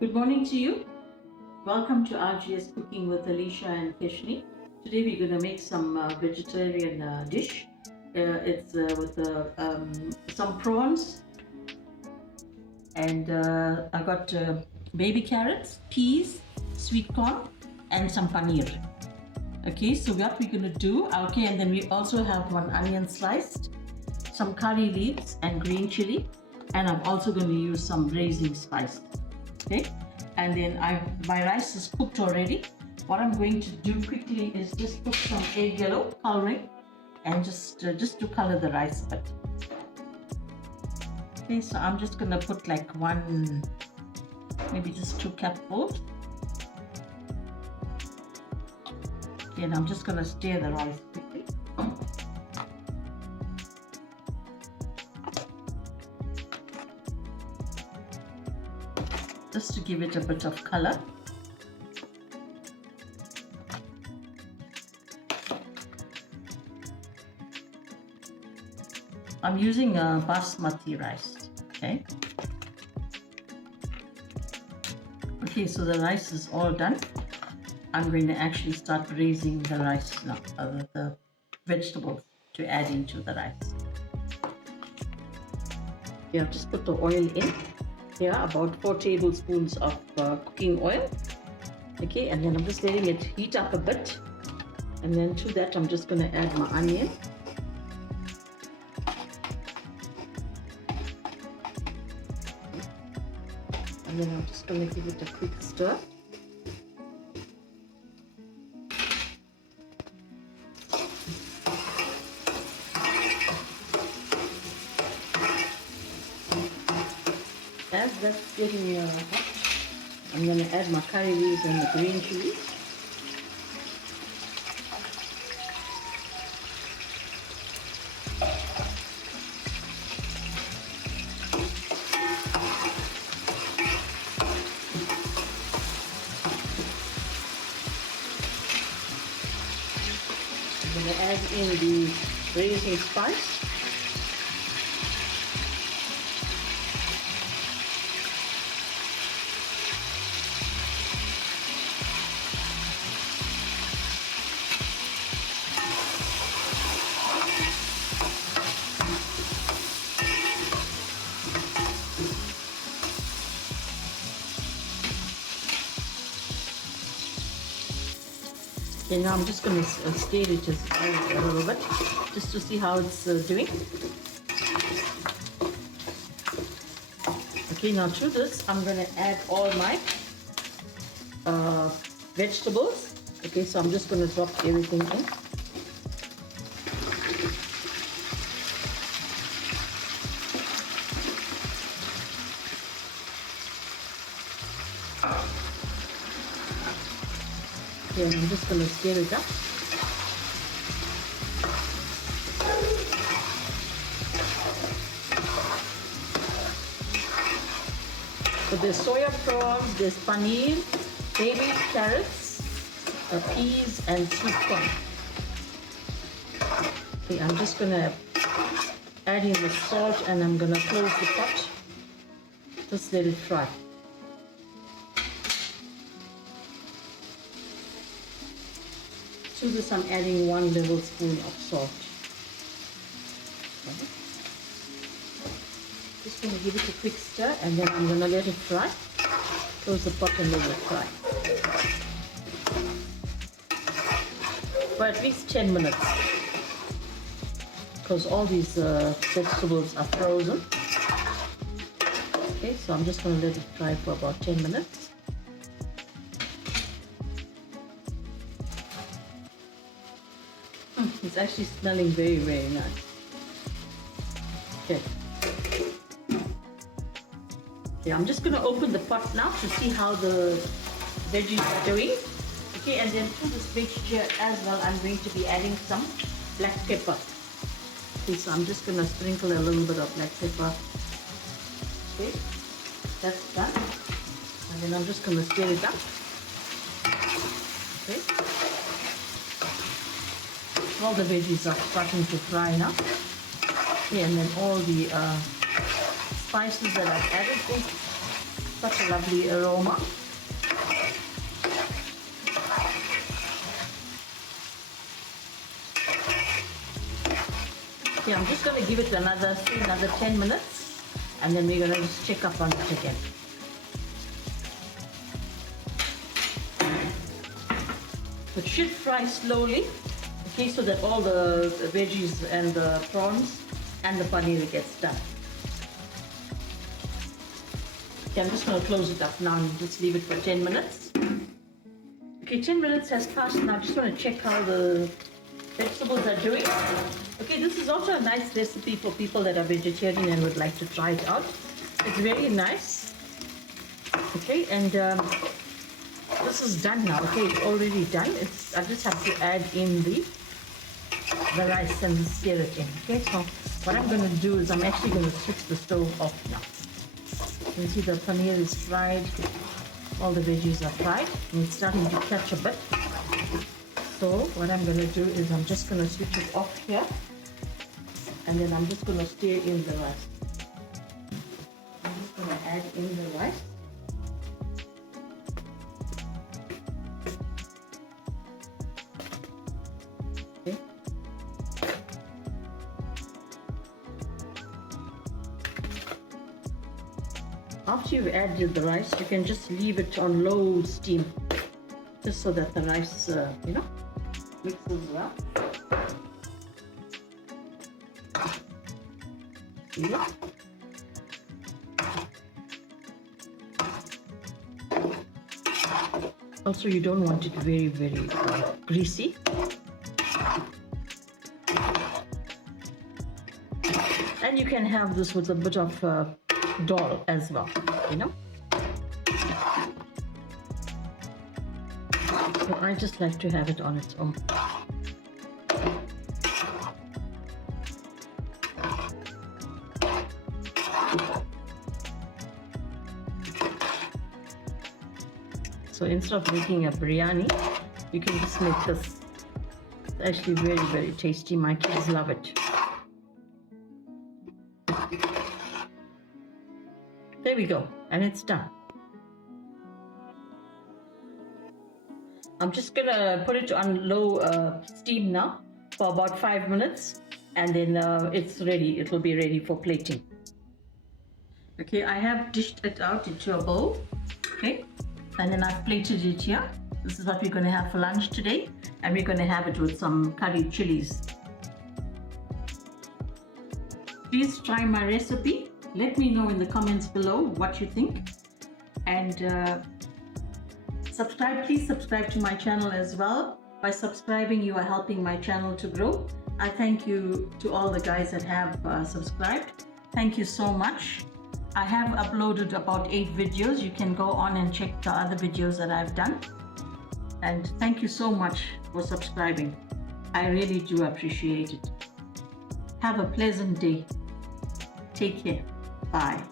Good morning to you. Welcome to RGS Cooking with Alicia and Keshni. Today we're going to make some vegetarian dish. It's with some prawns, and I got baby carrots, peas, sweet corn, and some paneer. Okay, so what we're going to do, okay, and then we also have one onion sliced, some curry leaves and green chili, and I'm also going to use some braising spice. Okay, and then my rice is cooked already. What I'm going to do quickly is just put some egg yellow coloring and just to color the rice a bit. Okay, so I'm just gonna put like one, maybe just 2 cupfuls. Okay, and I'm just gonna stir the rice quickly. Just to give it a bit of color. I'm using a basmati rice. Okay. Okay, so the rice is all done. I'm going to actually start braising the rice now, the vegetables to add into the rice. Yeah, I've just put the oil in. Yeah, about 4 tablespoons of cooking oil. Okay, and then I'm just letting it heat up a bit. And then to that, I'm just going to add my onion. And then I'm just going to give it a quick stir. As that's getting hot, I'm going to add my curry leaves and the green chili. I'm going to add in the braising spice. Okay, now I'm just going to stir it just a little bit, just to see how it's doing. Okay, now to this, I'm going to add all my vegetables. Okay, so I'm just going to drop everything in. Okay, and I'm just going to stir it up. So there's soya prawns, there's paneer, baby carrots, peas, and sweet corn. Okay, I'm just going to add in the salt and I'm going to close the pot. Just let it fry. To this, I'm adding 1 tablespoon of salt. Okay. Just going to give it a quick stir and then I'm going to let it fry. Close the pot and let it fry for at least 10 minutes because all these vegetables are frozen. Okay, so I'm just going to let it fry for about 10 minutes. It's actually smelling very, very nice. Okay. Okay, I'm just going to open the pot now to see how the veggies are doing. Okay, and then to this mixture as well, I'm going to be adding some black pepper. Okay, so I'm just going to sprinkle a little bit of black pepper. Okay, that's done. And then I'm just going to stir it up. Okay. All the veggies are starting to fry now. Okay, and then all the spices that I've added in. Such a lovely aroma. Okay, I'm just going to give it another 10 minutes, and then we're going to just check up on it again. It should fry slowly, okay, so that all the veggies and the prawns and the paneer gets done. Okay, I'm just going to close it up now and just leave it for 10 minutes. Okay, 10 minutes has passed and I just want to check how the vegetables are doing. Okay, this is also a nice recipe for people that are vegetarian and would like to try it out. It's very nice. Okay, and this is done now. Okay, it's already done. I just have to add in the rice and stir it in. Okay, so what I'm going to do is I'm actually going to switch the stove off now. You can see the paneer is fried. All the veggies are fried and it's starting to catch a bit. So what I'm going to do is I'm just going to switch it off here, and then I'm just going to stir in the rice. I'm just going to add in the rice. Okay. After you've added the rice, you can just leave it on low steam, just so that the rice, mixes well. Yeah. Also, you don't want it very, very greasy. And you can have this with a bit of dal as well, So I just like to have it on its own. So instead of making a biryani, you can just make this. It's actually very, very tasty. My kids love it. There we go, and it's done. I'm just gonna put it on low steam now for about 5 minutes, and then it's ready. It will be ready for plating. Okay, I have dished it out into a bowl. Okay, and then I've plated it here. This is what we're gonna have for lunch today, and we're gonna have it with some curry chilies. Please try my recipe. Let me know in the comments below what you think, and subscribe. Please subscribe to my channel as well. By subscribing, you are helping my channel to grow. I thank you to all the guys that have subscribed. Thank you so much. I have uploaded about 8 videos. You can go on and check the other videos that I've done. And thank you so much for subscribing. I really do appreciate it. Have a pleasant day. Take care. Bye.